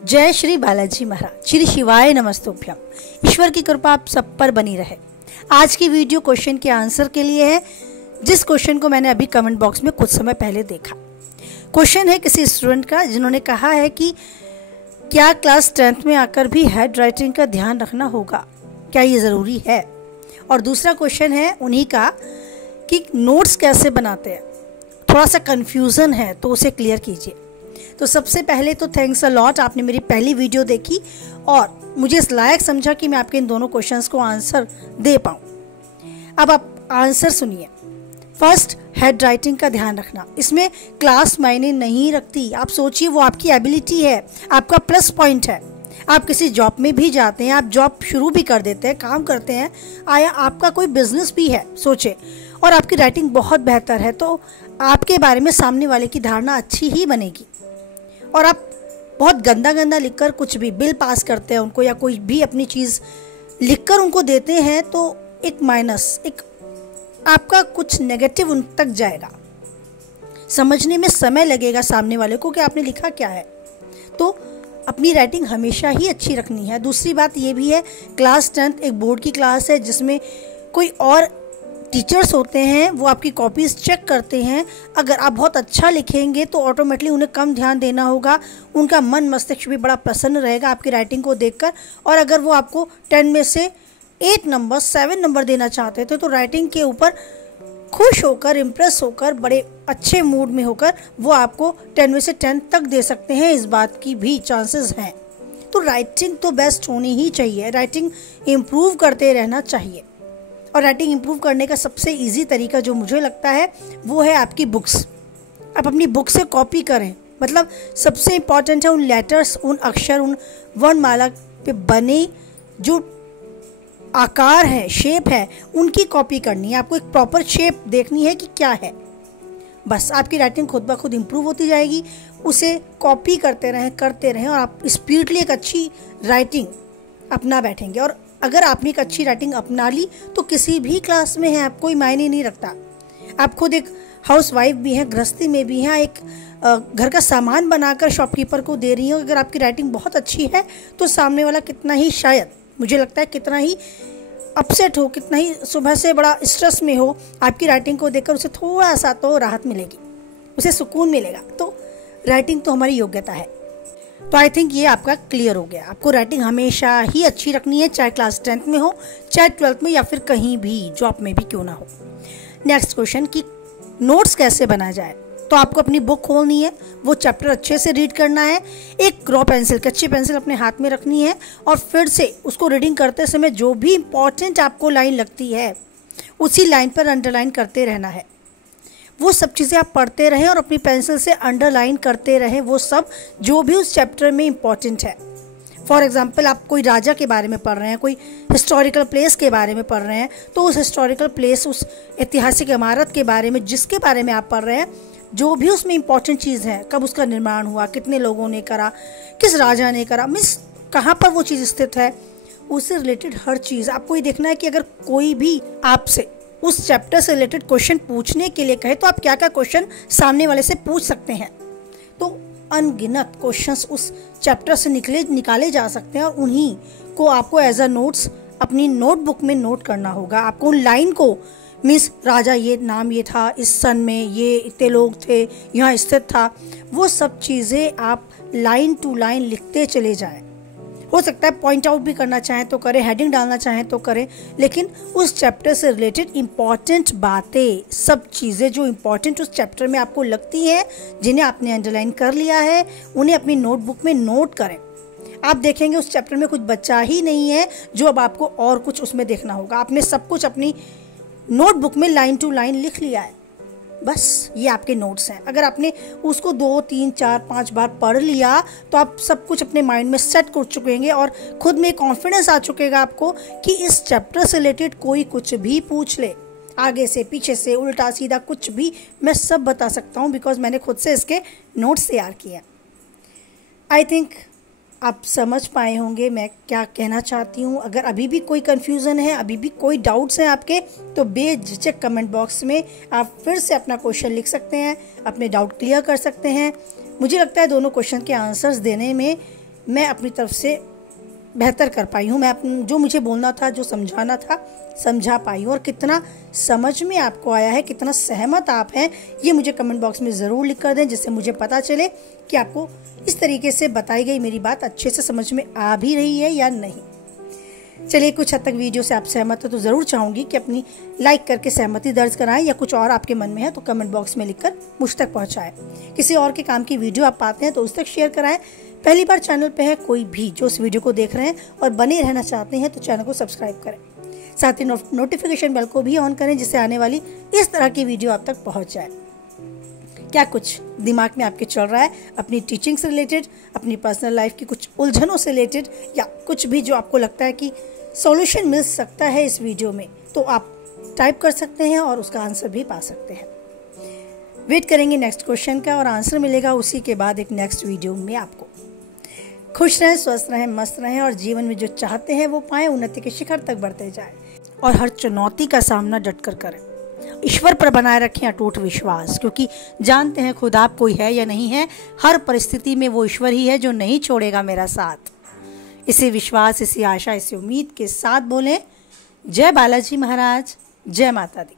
जय श्री बालाजी महाराज, श्री शिवाय नमस्तुभ्यम। ईश्वर की कृपा आप सब पर बनी रहे। आज की वीडियो क्वेश्चन के आंसर के लिए है, जिस क्वेश्चन को मैंने अभी कमेंट बॉक्स में कुछ समय पहले देखा। क्वेश्चन है किसी स्टूडेंट का, जिन्होंने कहा है कि क्या क्लास 10th में आकर भी हैंड राइटिंग का ध्यान रखना होगा, क्या ये ज़रूरी है। और दूसरा क्वेश्चन है उन्हीं का कि नोट्स कैसे बनाते हैं, थोड़ा सा कन्फ्यूज़न है तो उसे क्लियर कीजिए। तो सबसे पहले तो थैंक्स अ लॉट, आपने मेरी पहली वीडियो देखी और मुझे इस लायक समझा कि मैं आपके इन दोनों क्वेश्चंस को आंसर दे पाऊँ। अब आप आंसर सुनिए। फर्स्ट, हेड राइटिंग का ध्यान रखना, इसमें क्लास मायने नहीं रखती। आप सोचिए, वो आपकी एबिलिटी है, आपका प्लस पॉइंट है। आप किसी जॉब में भी जाते हैं, आप जॉब शुरू भी कर देते हैं, काम करते हैं, आया आपका कोई बिजनेस भी है, सोचे, और आपकी राइटिंग बहुत बेहतर है, तो आपके बारे में सामने वाले की धारणा अच्छी ही बनेगी। और आप बहुत गंदा गंदा लिखकर कुछ भी बिल पास करते हैं उनको, या कोई भी अपनी चीज़ लिखकर उनको देते हैं, तो एक माइनस, एक आपका कुछ नेगेटिव उन तक जाएगा। समझने में समय लगेगा सामने वाले को कि आपने लिखा क्या है। तो अपनी राइटिंग हमेशा ही अच्छी रखनी है। दूसरी बात ये भी है, क्लास 10th एक बोर्ड की क्लास है, जिसमें कोई और टीचर्स होते हैं, वो आपकी कॉपीज़ चेक करते हैं। अगर आप बहुत अच्छा लिखेंगे तो ऑटोमेटिकली उन्हें कम ध्यान देना होगा, उनका मन मस्तिष्क भी बड़ा प्रसन्न रहेगा आपकी राइटिंग को देखकर। और अगर वो आपको 10 में से 8 नंबर 7 नंबर देना चाहते थे, तो राइटिंग के ऊपर खुश होकर, इम्प्रेस होकर, बड़े अच्छे मूड में होकर वो आपको 10 में से 10 तक दे सकते हैं। इस बात की भी चांसेस हैं। तो राइटिंग तो बेस्ट होनी ही चाहिए, राइटिंग इम्प्रूव करते रहना चाहिए। और राइटिंग इम्प्रूव करने का सबसे इजी तरीका जो मुझे लगता है वो है आपकी बुक्स। आप अपनी बुक से कॉपी करें, मतलब सबसे इम्पॉर्टेंट है उन लेटर्स, उन अक्षर, उन वर्णमाला पे बने जो आकार है, शेप है, उनकी कॉपी करनी है। आपको एक प्रॉपर शेप देखनी है कि क्या है। बस आपकी राइटिंग खुद ब खुद इम्प्रूव होती जाएगी। उसे कॉपी करते रहें और आप स्पीडली एक अच्छी राइटिंग अपना बैठेंगे। और अगर आपने एक अच्छी राइटिंग अपना ली तो किसी भी क्लास में है, आप कोई मायने नहीं रखता। आप खुद एक हाउस वाइफ भी हैं, गृहस्थी में भी हैं, एक घर का सामान बनाकर शॉपकीपर को दे रही हैं। अगर आपकी राइटिंग बहुत अच्छी है तो सामने वाला कितना ही, शायद मुझे लगता है कितना ही अपसेट हो, कितना ही सुबह से बड़ा स्ट्रेस में हो, आपकी राइटिंग को देखकर उसे थोड़ा सा तो राहत मिलेगी, उसे सुकून मिलेगा। तो राइटिंग तो हमारी योग्यता है। तो आई थिंक ये आपका क्लियर हो गया। आपको राइटिंग हमेशा ही अच्छी रखनी है, चाहे क्लास 10th में हो, चाहे 12th में, या फिर कहीं भी जॉब में भी क्यों ना हो। नेक्स्ट क्वेश्चन कि नोट्स कैसे बनाया जाए। तो आपको अपनी बुक खोलनी है, वो चैप्टर अच्छे से रीड करना है, एक रॉ पेंसिल, कच्ची पेंसिल अपने हाथ में रखनी है, और फिर से उसको रीडिंग करते समय जो भी इम्पॉर्टेंट आपको लाइन लगती है उसी लाइन पर अंडरलाइन करते रहना है। वो सब चीज़ें आप पढ़ते रहें और अपनी पेंसिल से अंडरलाइन करते रहें वो सब जो भी उस चैप्टर में इम्पॉर्टेंट है। फॉर एग्जांपल, आप कोई राजा के बारे में पढ़ रहे हैं, कोई हिस्टोरिकल प्लेस के बारे में पढ़ रहे हैं, तो उस हिस्टोरिकल प्लेस, उस ऐतिहासिक इमारत के बारे में, जिसके बारे में आप पढ़ रहे हैं, जो भी उसमें इम्पॉर्टेंट चीज़ है, कब उसका निर्माण हुआ, कितने लोगों ने करा, किस राजा ने करा, मीन्स कहाँ पर वो चीज़ स्थित है, उससे रिलेटेड हर चीज़ आपको ये देखना है कि अगर कोई भी आपसे उस चैप्टर से रिलेटेड क्वेश्चन पूछने के लिए कहे तो आप क्या क्या क्वेश्चन सामने वाले से पूछ सकते हैं। तो अनगिनत क्वेश्चंस उस चैप्टर से निकाले जा सकते हैं, और उन्हीं को आपको एज अ नोट्स अपनी नोटबुक में नोट करना होगा। आपको उन लाइन को, मीन्स राजा ये नाम ये था, इस सन में ये इतने लोग थे, यहाँ स्थित था, वो सब चीज़ें आप लाइन टू लाइन लिखते चले जाएं। हो सकता है पॉइंट आउट भी करना चाहें तो करें, हेडिंग डालना चाहें तो करें, लेकिन उस चैप्टर से रिलेटेड इम्पॉर्टेंट बातें, सब चीज़ें जो इम्पॉर्टेंट उस चैप्टर में आपको लगती हैं, जिन्हें आपने अंडरलाइन कर लिया है, उन्हें अपनी नोटबुक में नोट करें। आप देखेंगे उस चैप्टर में कुछ बचा ही नहीं है जो अब आपको और कुछ उसमें देखना होगा। आपने सब कुछ अपनी नोटबुक में लाइन टू लाइन लिख लिया है, बस ये आपके नोट्स हैं। अगर आपने उसको 2, 3, 4, 5 बार पढ़ लिया तो आप सब कुछ अपने माइंड में सेट कर चुकेंगे और खुद में कॉन्फिडेंस आ चुकेगा आपको कि इस चैप्टर से रिलेटेड कोई कुछ भी पूछ ले, आगे से, पीछे से, उल्टा सीधा, कुछ भी मैं सब बता सकता हूँ, बिकॉज मैंने खुद से इसके नोट्स तैयार किए। आई थिंक आप समझ पाए होंगे मैं क्या कहना चाहती हूँ। अगर अभी भी कोई कन्फ्यूज़न है, अभी भी कोई डाउट्स हैं आपके, तो बेझिझक कमेंट बॉक्स में आप फिर से अपना क्वेश्चन लिख सकते हैं, अपने डाउट क्लियर कर सकते हैं। मुझे लगता है दोनों क्वेश्चन के आंसर्स देने में मैं अपनी तरफ से बेहतर कर पाई हूँ। मैं जो मुझे बोलना था, जो समझाना था, समझा पाई हूँ। और कितना समझ में आपको आया है, कितना सहमत आप हैं, ये मुझे कमेंट बॉक्स में ज़रूर लिख कर दें, जिससे मुझे पता चले कि आपको इस तरीके से बताई गई मेरी बात अच्छे से समझ में आ भी रही है या नहीं। चलिए, कुछ हद तक वीडियो से आप सहमत हो तो ज़रूर चाहूँगी कि अपनी लाइक करके सहमति दर्ज कराएं, या कुछ और आपके मन में है तो कमेंट बॉक्स में लिखकर मुझ तक पहुँचाएं। किसी और के काम की वीडियो आप पाते हैं तो उस तक शेयर कराएं। पहली बार चैनल पे है कोई भी जो इस वीडियो को देख रहे हैं और बने रहना चाहते हैं तो चैनल को सब्सक्राइब करें। साथ ही नोटिफिकेशन बेल को भी ऑन करें, जिससे आने वाली इस तरह की वीडियो आप तक पहुँच जाए। क्या कुछ दिमाग में आपके चल रहा है अपनी टीचिंग से रिलेटेड, अपनी पर्सनल लाइफ की कुछ उलझनों से रिलेटेड, या कुछ भी जो आपको लगता है कि सॉल्यूशन मिल सकता है इस वीडियो में, तो आप टाइप कर सकते हैं और उसका आंसर भी पा सकते हैं। वेट करेंगे नेक्स्ट क्वेश्चन का, और आंसर मिलेगा उसी के बाद एक नेक्स्ट वीडियो में आपको। खुश रहें, स्वस्थ रहें, मस्त रहें, और जीवन में जो चाहते हैं वो पाएं, उन्नति के शिखर तक बढ़ते जाएं, और हर चुनौती का सामना डटकर करें। ईश्वर पर बनाए रखें अटूट विश्वास, क्योंकि जानते हैं खुद आप कोई है या नहीं है, हर परिस्थिति में वो ईश्वर ही है जो नहीं छोड़ेगा मेरा साथ। इसी विश्वास, इसी आशा, इसी उम्मीद के साथ बोलें जय बालाजी महाराज, जय माता दी।